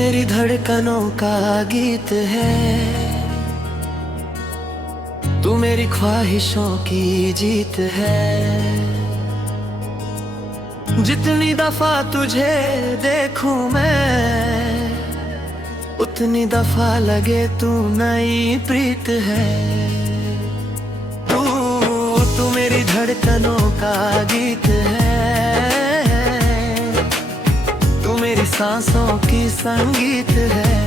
मेरी धड़कनों का गीत है, तू मेरी ख्वाहिशों की जीत है। जितनी दफा तुझे देखूं मैं, उतनी दफा लगे तू नई प्रीत है। तू मेरी धड़कनों का गीत है, तू मेरी सांसों की संगीत है।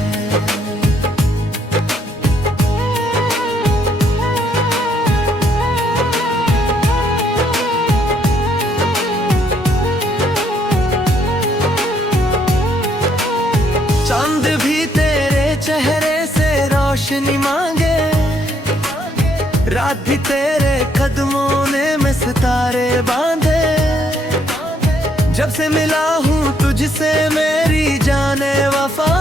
चांद भी तेरे चेहरे से रोशनी मांगे, रात भी तेरे कदमों ने मैं सितारे बांधे। जब से मिला हूँ तुझसे मेरी जाने वफा,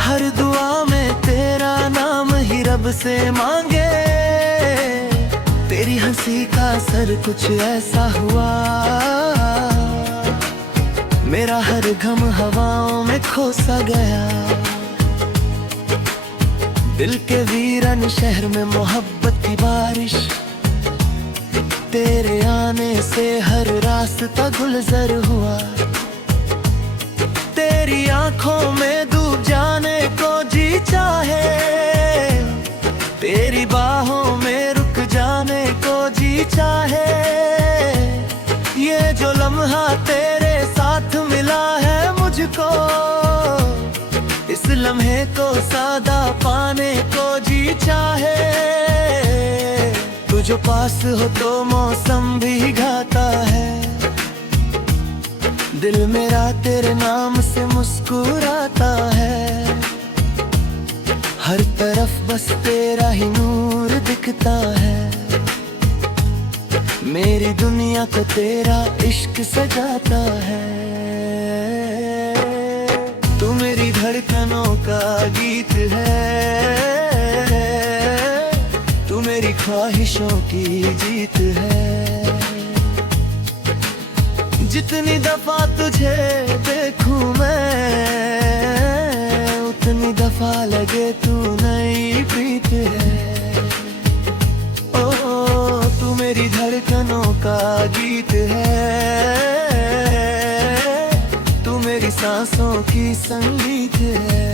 हर दुआ में तेरा नाम ही रब से मांगे। तेरी हंसी का असर कुछ ऐसा हुआ, मेरा हर गम हवाओं में खो सा गया। दिल के वीरान शहर में मोहब्बत की बारिश, तेरे आने से हर रास्ता गुलजार हुआ। तेरी आंखों में डूब जाने को जी चाहे, तेरी बाहों में रुक जाने को जी चाहे। ये जो लम्हा तेरे साथ मिला है मुझको, इस लम्हे को सादा पाने को जी चाहे। तू जो पास हो तो मौसम भी गाता है, दिल मेरा तेरे नाम से मुस्कुराता है। हर तरफ बस तेरा ही नूर दिखता है, मेरी दुनिया को तेरा इश्क सजाता है। तू मेरी धड़कनों का गीत है, तू मेरी ख्वाहिशों की जीत है। जितनी दफा तुझे देखूं मैं, उतनी दफा लगे तू नई प्रीत है। ओ तू मेरी धड़कनों का गीत है, तू मेरी सांसों की संगीत है।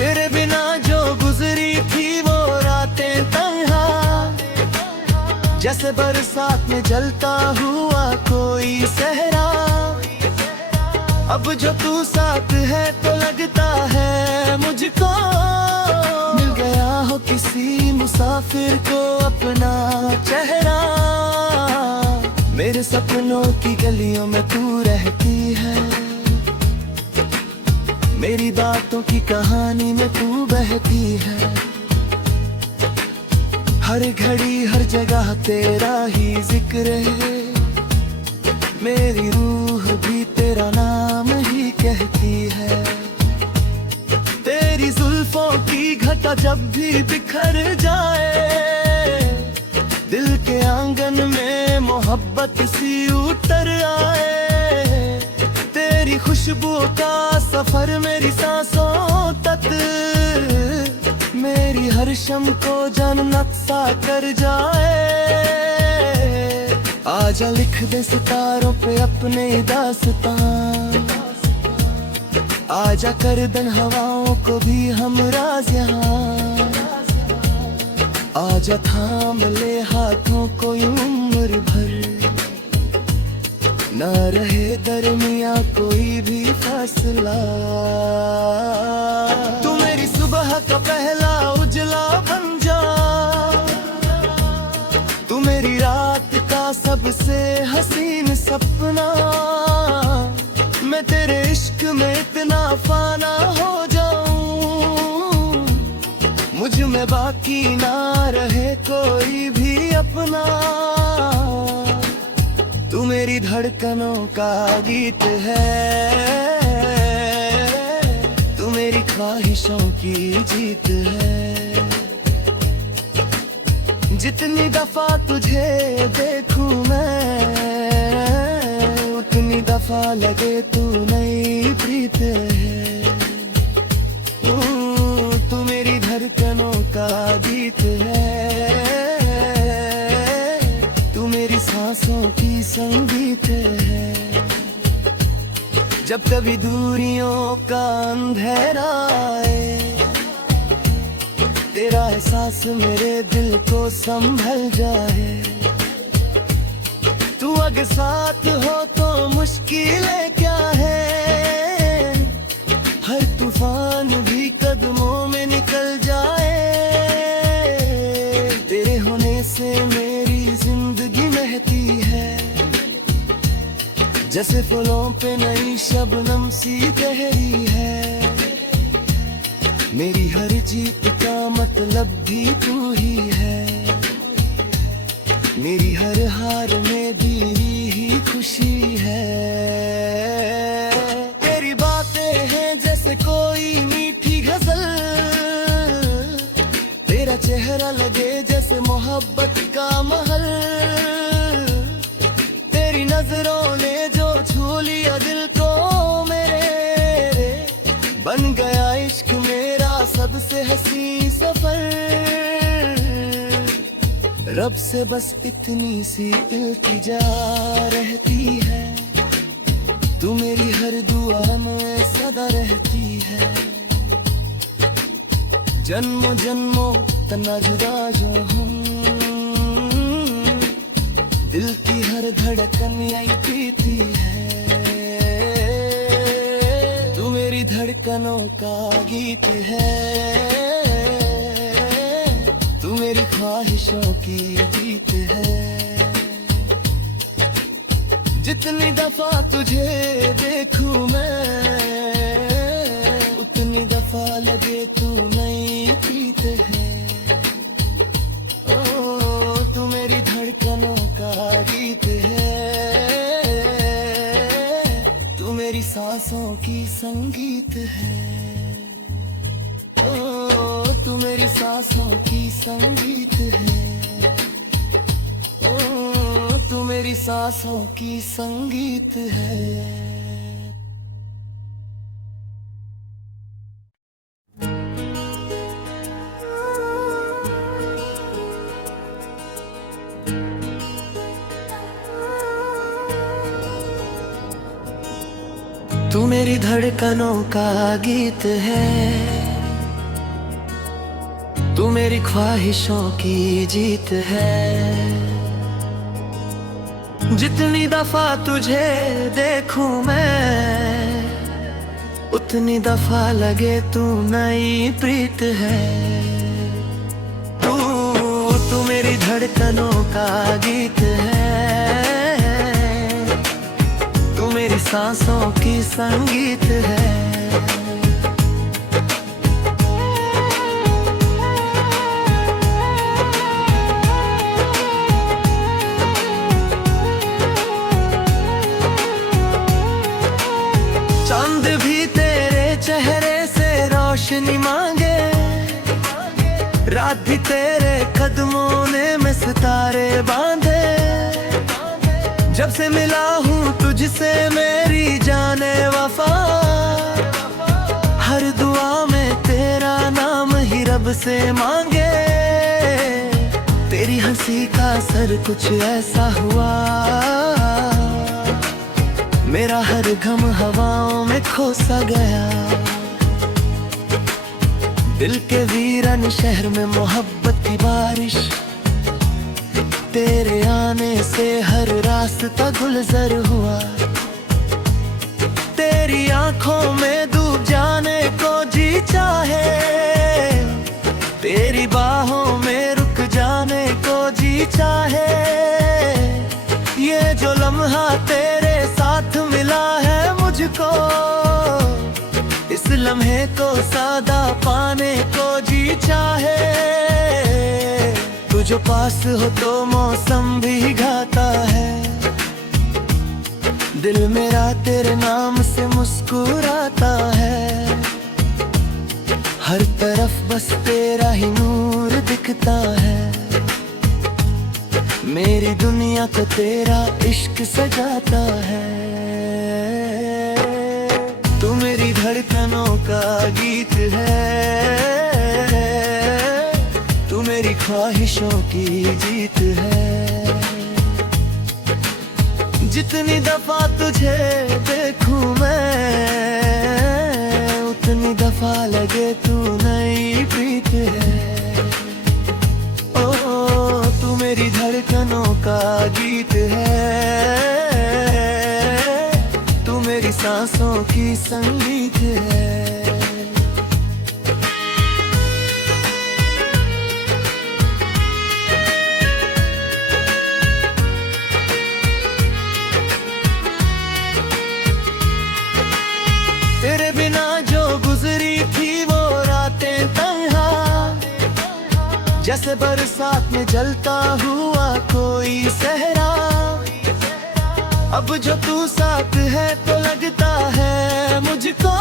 तेरे बिना जो गुजरी थी वो रातें तन्हा, जैसे बरसात में जलता हुआ कोई सहरा। अब जो तू साथ है तो लगता है मुझको, मिल गया हो किसी मुसाफिर को अपना चेहरा। मेरे सपनों की गलियों में तू रहती है, मेरी बातों की कहानी में तू बहती है। हर घड़ी हर जगह तेरा ही जिक्र है, मेरी रूह भी तेरा नाम ही कहती है। तेरी जुल्फों की घटा जब भी बिखर जाए, दिल के आंगन में मोहब्बत सी उतर आए। तेरी खुशबू का सफर मेरी सांसों तक, मेरी हर शम को जन्नत सा कर जाए। आजा लिख दे सितारों पे अपने दास्तां, आजा कर दन हवाओं को भी हम राज यहाँ। आजा थाम ले हाथों को उम्र भर, ना रहे दरमिया कोई भी फासला। तू मेरी सुबह का पहला उजला बन जा, तू मेरी रात का सबसे हसीन सपना। मैं तेरे इश्क में इतना फाना हो जाऊं, मुझ में बाकी ना रहे कोई भी अपना। तू मेरी धड़कनों का गीत है, तू मेरी ख्वाहिशों की जीत है। जितनी दफा तुझे देखूं मैं, उतनी दफा लगे तू नई प्रीत है। तू मेरी धड़कनों का गीत है, तू मेरी सांसों की संगीत है। जब कभी दूरियों का अंधेरा आए, तेरा एहसास मेरे दिल को संभल जाए। तू अगर साथ हो तो मुश्किलें क्या है, हर तूफान भी कदमों में निकल जाए। तेरे होने से मेरी जिंदगी महती है, जैसे फूलों पे नई शबनम सी गहरी है। मेरी हर जीत का मतलब भी तू ही है, मेरी हर हार में तेरी ही खुशी है। तेरी बातें हैं जैसे कोई मीठी गजल, तेरा चेहरा लगे जैसे मोहब्बत का महल। तेरी नजरों ने जो छू लिया दिल को मेरे, बन गया इश्क मेरा सबसे हसी सफर। रब से बस इतनी सी इल्तिजा रहती है, तू मेरी हर दुआ में सदा रहती है। जन्मों जन्मों तना जुदा जो हम, दिल की हर धड़कन यही पीती है। तू मेरी धड़कनों का गीत है, तू मेरी ख्वाहिशों की जीत है। जितनी दफा तुझे देखूं मैं, उतनी दफा लगे तू नई प्रीत है। तू मेरी धड़कनों का गीत है, तू मेरी सांसों की संगीत है। तू मेरी सांसों की संगीत है, तू मेरी सांसों की संगीत है। तू मेरी धड़कनों का गीत है, तू मेरी ख्वाहिशों की जीत है। जितनी दफा तुझे देखूं मैं, उतनी दफा लगे तू नई प्रीत है। तू मेरी धड़कनों का गीत है, तू मेरी सांसों की संगीत है। चांद भी तेरे चेहरे से रोशनी मांगे, रात भी तेरे कदमों ने में सितारे बांधे। जब से मिला हूँ तुझसे मेरी जाने वफा, हर दुआ में तेरा नाम ही रब से मांगे। तेरी हंसी का असर कुछ ऐसा हुआ, मेरा हर गम हवाओं में खो सा गया। दिल के वीरान शहर में मोहब्बत की बारिश, तेरे आने से हर रास्ता गुलजार हुआ। तेरी आंखों में डूब जाने को जी चाहे, तेरी बाहों में रुक जाने को जी चाहे। ये जो लम्हा तेरे साथ मिला है मुझको, इस लम्हे को सादा पाने को जी चाहे। तू जो पास हो तो मौसम भी गाता है, दिल मेरा तेरे नाम से मुस्कुराता है। हर तरफ बस तेरा ही नूर दिखता है, मेरी दुनिया को तेरा इश्क सजाता है। तू मेरी धड़कनों का गीत है, तू मेरी ख्वाहिशों की जीत है। जितनी दफा तुझे देखूं मैं, उतनी दफा लगे तू नई प्रीत है। ओ तू मेरी धड़कनों का गीत है, तू मेरी सांसों की संगीत है। तेरे बिना जो गुजरी थी वो रातें तन्हा, जैसे बरसात में जलता हुआ कोई सहरा। अब जो तू साथ है तो लगता है मुझको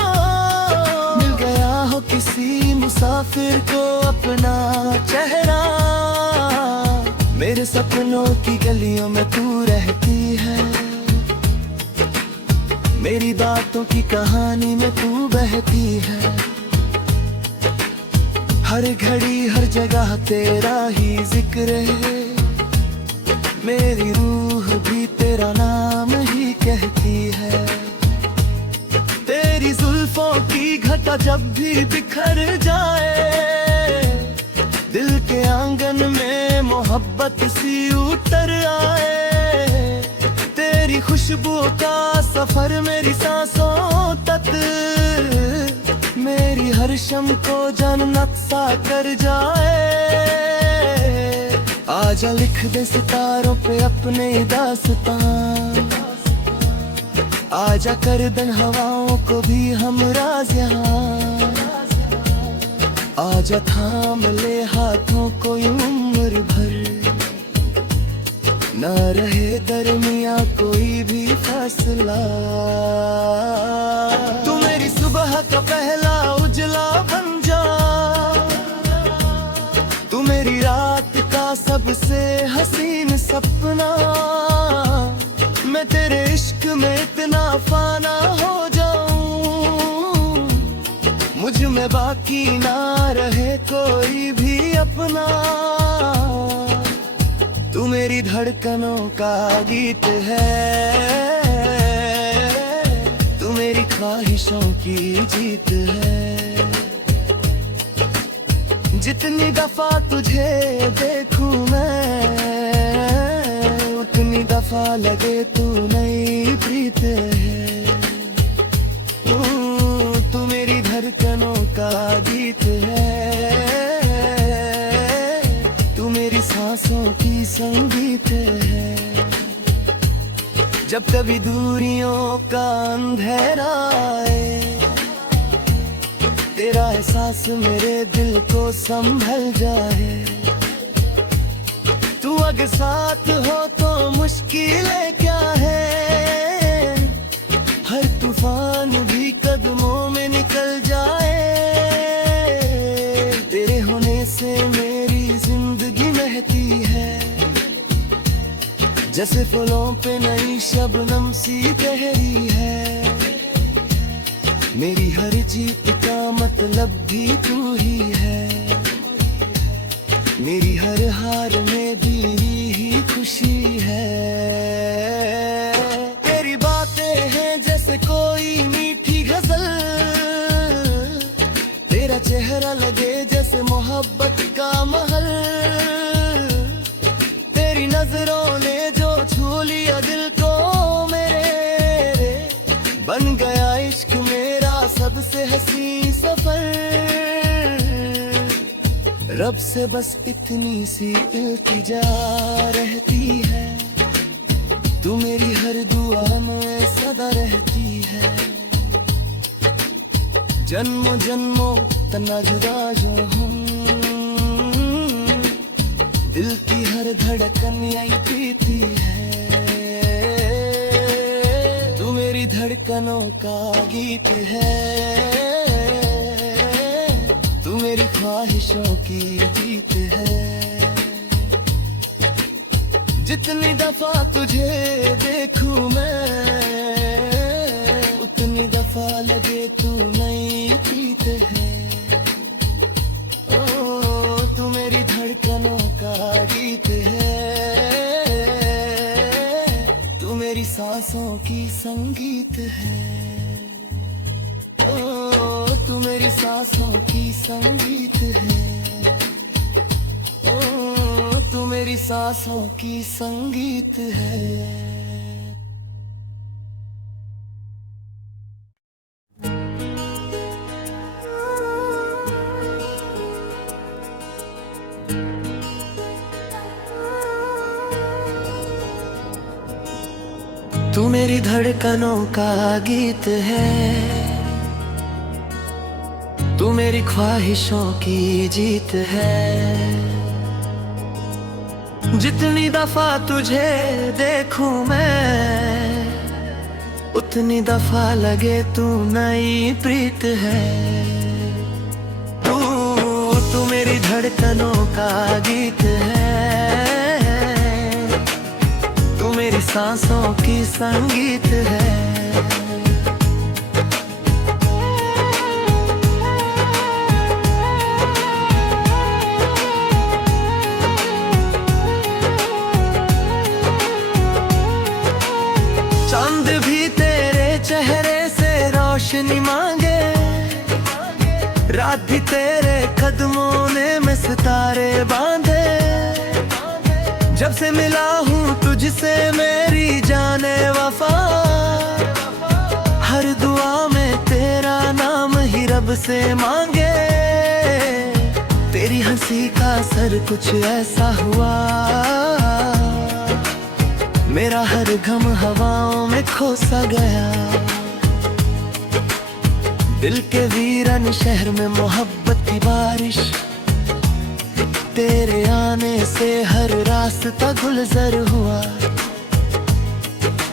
मिल गया हो किसी मुसाफिर को अपना चेहरा। मेरे सपनों की गलियों में तू रहती है, मेरी बातों की कहानी में तू बहती है। हर घड़ी हर जगह तेरा ही जिक्र है, मेरी रूह भी तेरा नाम ही कहती है। तेरी जुल्फों की घटा जब भी बिखर जाए, दिल के आंगन में मोहब्बत सी उतर आए। तेरी खुशबू का सफर मेरी सांसों तक, मेरी हर शम को जन्नत सा कर जाए। आजा लिख दे सितारों पे अपने दास्तां, आजा कर दन हवाओं को भी हम राज यहाँ। आजा थाम ले हाथों को उम्र भर, ना रहे दरमिया कोई भी फासला। तू मेरी सुबह का पहला उजला बन जा, तू मेरी रात का सबसे हसीन सपना। मैं तेरे इश्क में इतना फाना हो जाऊं, मुझ में बाकी ना रहे कोई भी अपना। तू मेरी धड़कनों का गीत है, तू मेरी ख्वाहिशों की जीत है। जितनी दफा तुझे देखूं मैं, उतनी दफा लगे तू नई प्रीत है। तू मेरी धड़कनों का गीत है, तू मेरी सांसों की संगीत है। जब कभी दूरियों का अंधेरा आए, तेरा एहसास मेरे दिल को संभल जाए। तू अगर साथ हो तो मुश्किलें क्या है, हर तूफान भी कदमों में निकल जाए। तेरे होने से मेरी जिंदगी महती है, जैसे फूलों पे नई शबनम सी गहरी है। मेरी हर जीत का मतलब भी तू ही है, मेरी हर हार में दी ही खुशी है। तेरी बातें हैं जैसे कोई मीठी गजल, तेरा चेहरा लगे जैसे मोहब्बत का महल। तेरी नजरों ने जो छू लिया दिल को मेरे, बन गया इश्क मेरा सबसे हसीन सफर। रब से बस इतनी सी इल्तिजा रहती है, तू मेरी हर दुआ में सदा रहती है। जन्मों जन्मों तना जुदा जो हम, दिल की हर धड़कन यही पीती है। तू मेरी धड़कनों का गीत है, मेरी ख्वाहिशों की जीत है। जितनी दफा तुझे देखूं मैं, उतनी दफा लगे तू नई प्रीत है। ओ तू मेरी धड़कनों का गीत है, तू मेरी सांसों की संगीत है। ओ तू मेरी सांसों की संगीत है। ओ तू मेरी सांसों की संगीत है। तू मेरी धड़कनों का गीत है, तू मेरी ख्वाहिशों की जीत है। जितनी दफा तुझे देखूं मैं, उतनी दफा लगे तू नई प्रीत है। तू मेरी धड़कनों का गीत है, तू मेरी सांसों की संगीत है। चांद भी तेरे चेहरे से रोशनी मांगे, रात भी तेरे कदमों ने में सितारे बांधे। जब से मिला हूँ तुझसे मेरी जाने वफा, हर दुआ में तेरा नाम ही रब से मांगे। तेरी हंसी का असर कुछ ऐसा हुआ, मेरा हर गम हवाओं में खो सा गया। दिल के वीरन शहर में मोहब्बत की बारिश, तेरे आने से हर रास्ता गुलजार हुआ।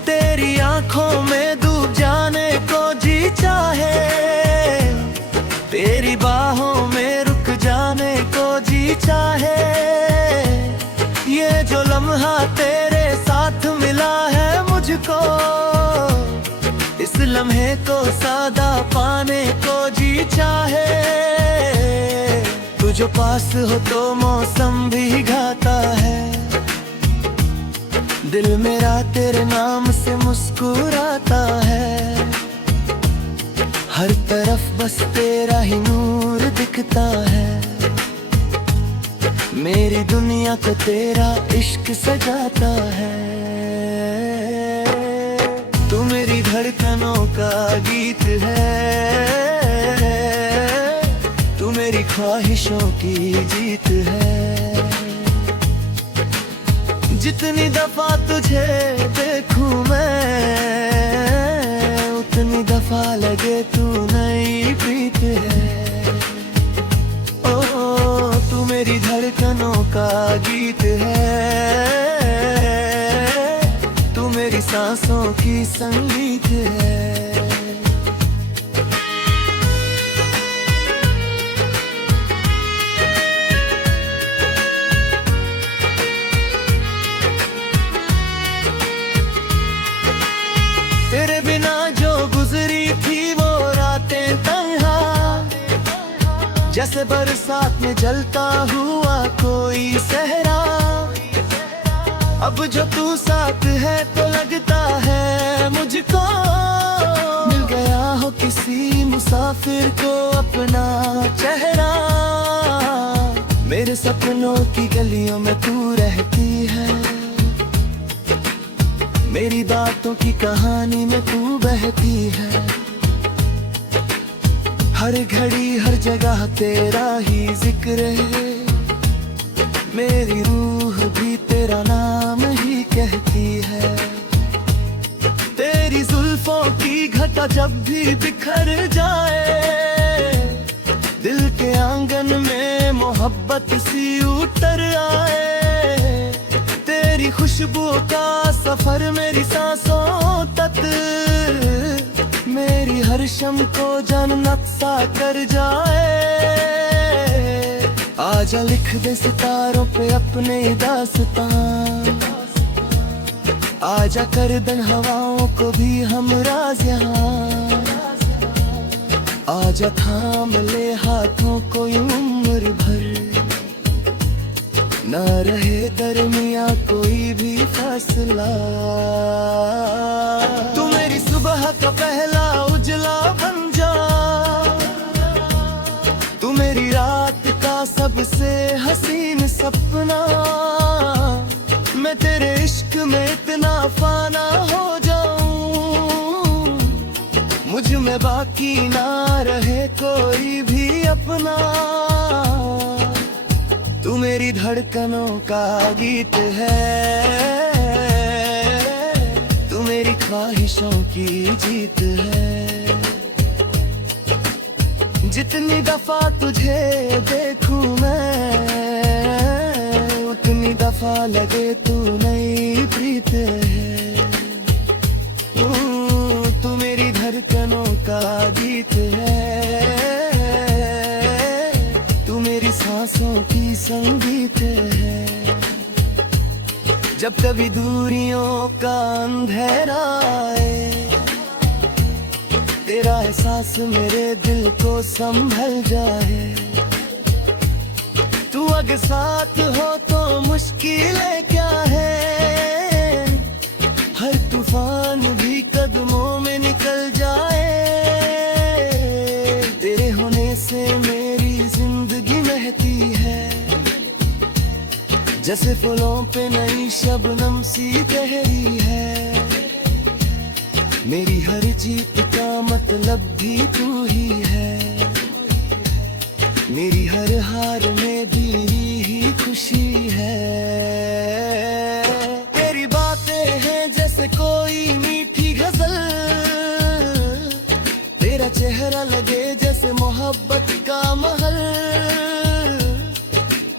तेरी आंखों में डूब जाने को जी चाहे, तेरी बाहों में रुक जाने को जी चाहे। ये जो लम्हा तेरे साथ मिला है मुझको, इस लम्हे को सादा पाने को जी चाहे। तू जो पास हो तो मौसम भी गाता है, दिल मेरा तेरे नाम से मुस्कुराता है। हर तरफ बस तेरा ही नूर दिखता है, मेरी दुनिया को तेरा इश्क सजाता है। तू मेरी धड़कनों का गीत है, तू मेरी ख्वाहिशों की जीत है। जितनी दफा तुझे देखूं मैं, उतनी दफा लगे तू नई प्रीत है। ओ तू मेरी धड़कनों का गीत है, तू मेरी सांसों की संगीत है। तेरे बिना जो गुजरी थी वो रातें तन्हा, जैसे बरसात में जलता हुआ कोई सहरा। अब जो तू साथ है तो लगता है मुझको मिल गया हो किसी मुसाफिर को अपना चेहरा। मेरे सपनों की गलियों में तू रहती है, मेरी बातों की कहानी में तू बहती है। हर घड़ी हर जगह तेरा ही जिक्र है, मेरी रूह भी तेरा नाम ही कहती है। तेरी जुल्फों की घटा जब भी बिखर जाए, दिल के आंगन में मोहब्बत सी उतर आए। तेरी खुशबू का सफर मेरी सांसों तक, मेरी हर शम को जन्नत सा कर जाए। आजा लिख दे सितारों पे अपने दास्तां, आजा कर दन हवाओं को भी हम राज यहाँ, आजा थाम ले हाथों को यूं उम्र भर, ना रहे दरमिया कोई भी फासला। तू मेरी सुबह का पहला उजला बन जा, तू मेरी रात का सबसे हसीन सपना, मैं तेरे इश्क में इतना फाना हो जाऊं, मुझ में बाकी ना रहे कोई भी अपना। तू मेरी धड़कनों का गीत है, तू मेरी ख्वाहिशों की जीत है। जितनी दफा तुझे देखूं मैं, उतनी दफा लगे तू नई प्रीत है। तू मेरी धड़कनों का गीत है, तू मेरी सांसों की संगीत है। जब कभी दूरियों का अंधेरा आए, तेरा एहसास मेरे दिल को संभल जाए। तू अगर साथ हो तो मुश्किलें क्या है, हर तूफान भी कदमों में निकल जाए। तेरे होने से मेरी जिंदगी महती है, जैसे फूलों पे नई शबनम सी गहरी है। मेरी हर जीत का मतलब भी तू ही है, मेरी हर हार में भी ही खुशी है। तेरी बातें हैं जैसे कोई मीठी गजल, तेरा चेहरा लगे जैसे मोहब्बत का महल।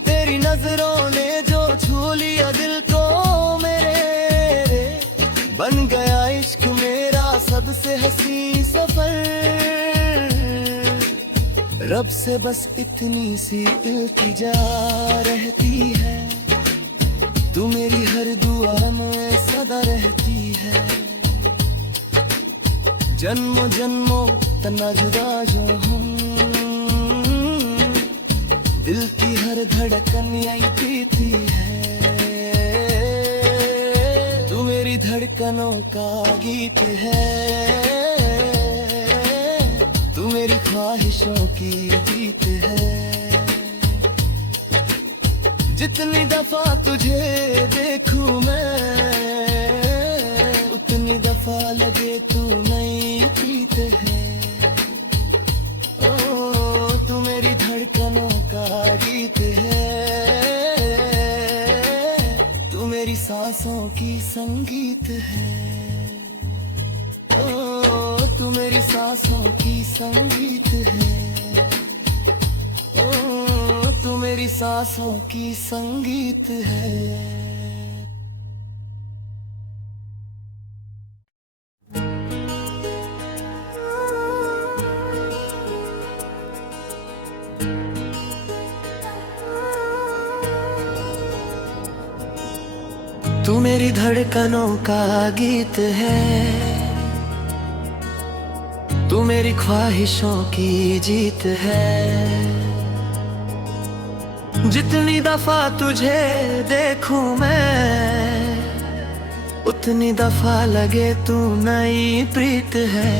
तेरी नजरों ने जो छू लिया दिल को मेरे, बन गया इश्क मेरा सबसे हसी सफर। रब से बस इतनी सी इल्तिजा रहती है, तू मेरी हर दुआ में सदा रहती है। जन्मों जन्मों तना जुदा जो हम, दिल की हर धड़कन यही पीती है। तू मेरी धड़कनों का गीत है, तू मेरी ख्वाहिशों की जीत है। जितनी दफा तुझे देखूं मैं, उतनी दफा लगे तू नई प्रीत है। ओ तू मेरी धड़कनों का गीत है, तू मेरी सांसों की संगीत है। ओ तू मेरी सांसों की संगीत है, ओ तू मेरी सांसों की संगीत है। तू मेरी धड़कनों का गीत है, तू मेरी ख्वाहिशों की जीत है। जितनी दफा तुझे देखूं मैं, उतनी दफा लगे तू नई प्रीत है।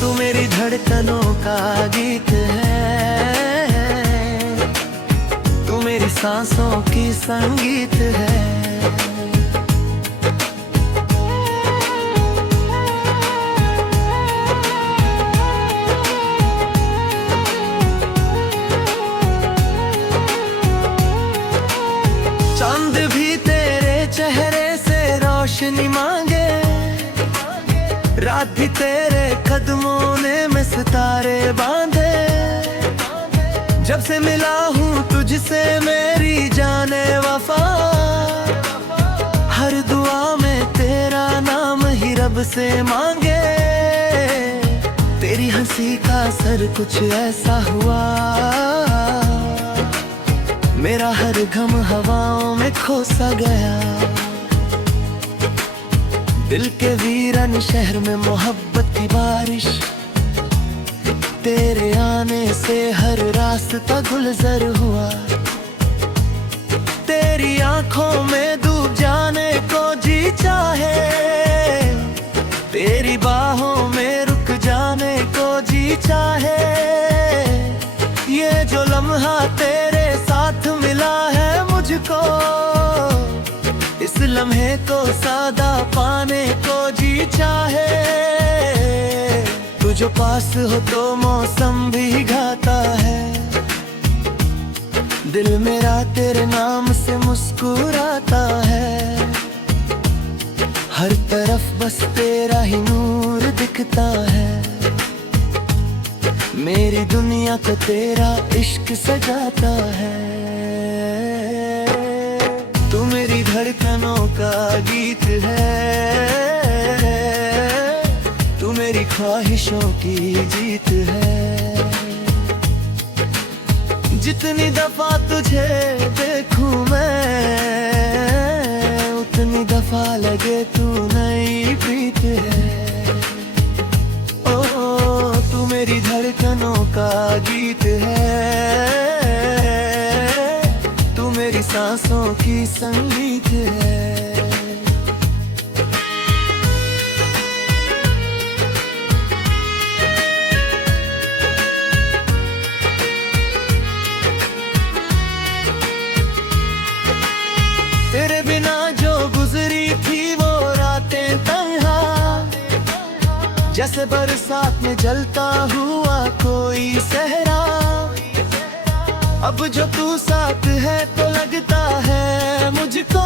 तू मेरी धड़कनों का गीत है, तू मेरी सांसों की संगीत है। चांद भी तेरे चेहरे से रोशनी मांगे, रात भी तेरे कदमों ने मैं सितारे बांधे। जब से मिला हूँ तुझसे मेरी जाने वफा, हर दुआ में तेरा नाम ही रब से मांगे। तेरी हंसी का असर कुछ ऐसा हुआ, मेरा हर गम हवाओं में खो सा गया। दिल के वीरान शहर में मोहब्बत की बारिश, तेरे आने से हर रास्ता गुलजार हुआ। तेरी आंखों में डूब जाने को जी चाहे, तेरी बाहों में रुक जाने को जी चाहे। ये जो लम्हा तेरे साथ मिला है मुझको, इस लम्हे को सादा पाने को जी चाहे। तू जो पास हो तो मौसम भी गाता है, दिल मेरा तेरे नाम से मुस्कुराता है। हर तरफ बस तेरा ही नूर दिखता है, मेरी दुनिया को तेरा इश्क सजाता है। तू मेरी धड़कनों का गीत है, तू मेरी ख्वाहिशों की जीत है। जितनी दफा तुझे देखूं मैं, उतनी दफा लगे तू नई प्रीत है। ओ तू मेरी धड़कनों का गीत है, तू मेरी सांसों की संगीत है। तेरे बिना जो गुजरी थी वो रातें तन्हा, जैसे बरसात में जलता हुआ कोई सहरा। अब जो तू साथ है तो लगता है मुझको,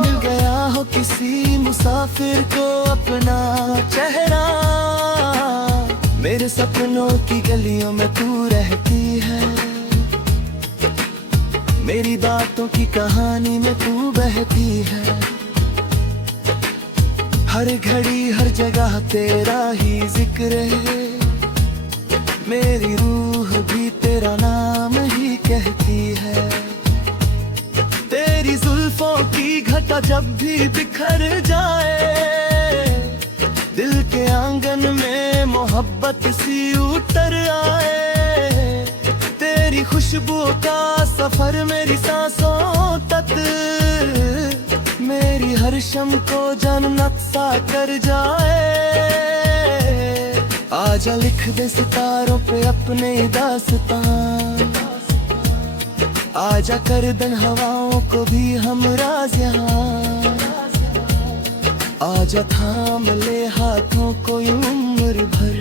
मिल गया हो किसी मुसाफिर को अपना चेहरा। मेरे सपनों की गलियों में तू रहती है, मेरी बातों की कहानी में तू बहती है। हर घड़ी हर जगह तेरा ही जिक्र है, मेरी रूह भी तेरा नाम ही कहती है। तेरी जुल्फों की घटा जब भी बिखर जाए, दिल के आंगन में मोहब्बत सी उतर आए। तेरी खुशबू का सफर मेरी सांसों तक, मेरी हर शम को जन्नत सा कर जाए। आजा लिख दे सितारों पे अपने दास्तां, आजा कर दन हवाओं को भी हम राज यहाँ। आजा थाम ले हाथों को उम्र भर,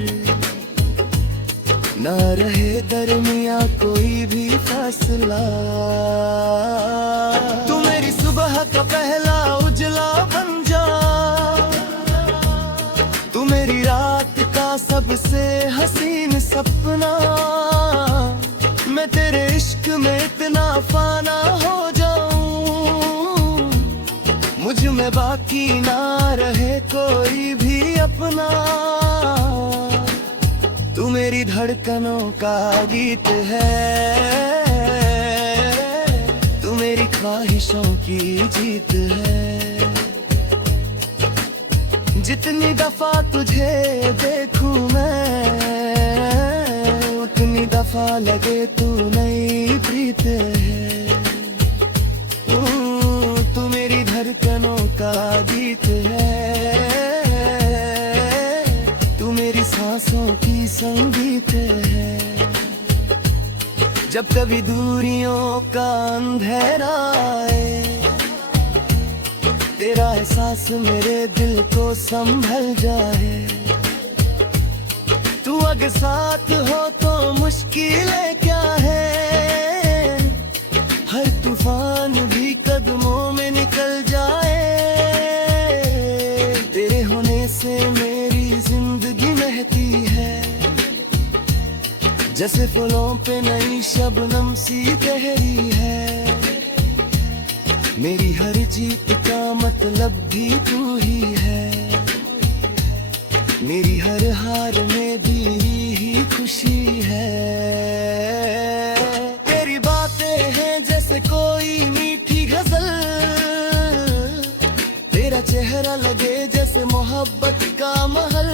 ना रहे दरमिया कोई भी फासला। तू मेरी सुबह का पहला उजला बन जा, तू मेरी रात का सबसे हसीन सपना। मैं तेरे इश्क में इतना फाना हो जाऊं, मुझ में बाकी ना रहे कोई भी अपना। तू मेरी धड़कनों का गीत है, तू मेरी ख्वाहिशों की जीत है। जितनी दफा तुझे देखूं मैं, उतनी दफा लगे तू नई प्रीत है। तू मेरी धड़कनों का गीत है, तू मेरी सांसों की संगीत है। जब कभी दूरियों का अंधेरा आए, तेरा एहसास मेरे दिल को संभल जाए। तू अगर साथ हो तो मुश्किलें क्या है, हर तूफान भी कदमों में निकल जाए। तेरे होने से मेरी जिंदगी महती है, जैसे फूलों पे नई शबनम सी तहरी है। मेरी हर जीत का मतलब भी तू ही है, मेरी हर हार में भी ही खुशी है। तेरी बातें हैं जैसे कोई मीठी गजल, तेरा चेहरा लगे जैसे मोहब्बत का महल।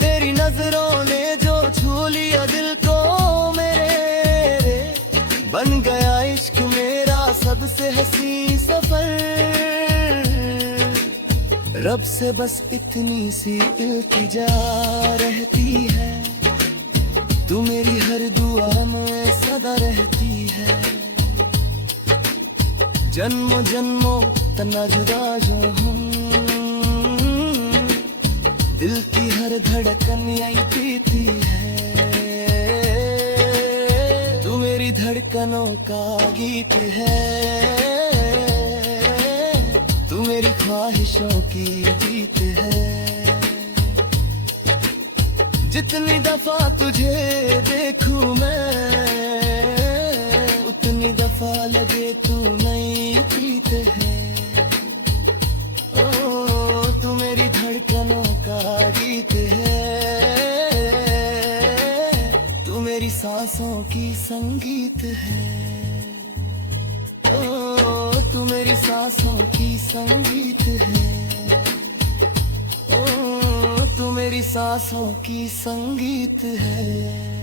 तेरी नजरों ने जो छू लिया दिल को मेरे, बन गया इश्क मेरा सबसे हंसी सफर। रब से बस इतनी सी इल्तिजा रहती है, तू मेरी हर दुआ में सदा रहती है। जन्मों जन्मों तना जुदा जो हम, दिल की हर धड़कन यही पीती है। तू मेरी धड़कनों का गीत है, तू मेरी ख्वाहिशों की जीत है। जितनी दफा तुझे देखूं मैं, उतनी दफा लगे तू नई प्रीत है। ओ तू मेरी धड़कनों का गीत है, तू मेरी सांसों की संगीत है। ओ तू मेरी सांसों की संगीत है। ओ तू मेरी सांसों की संगीत है।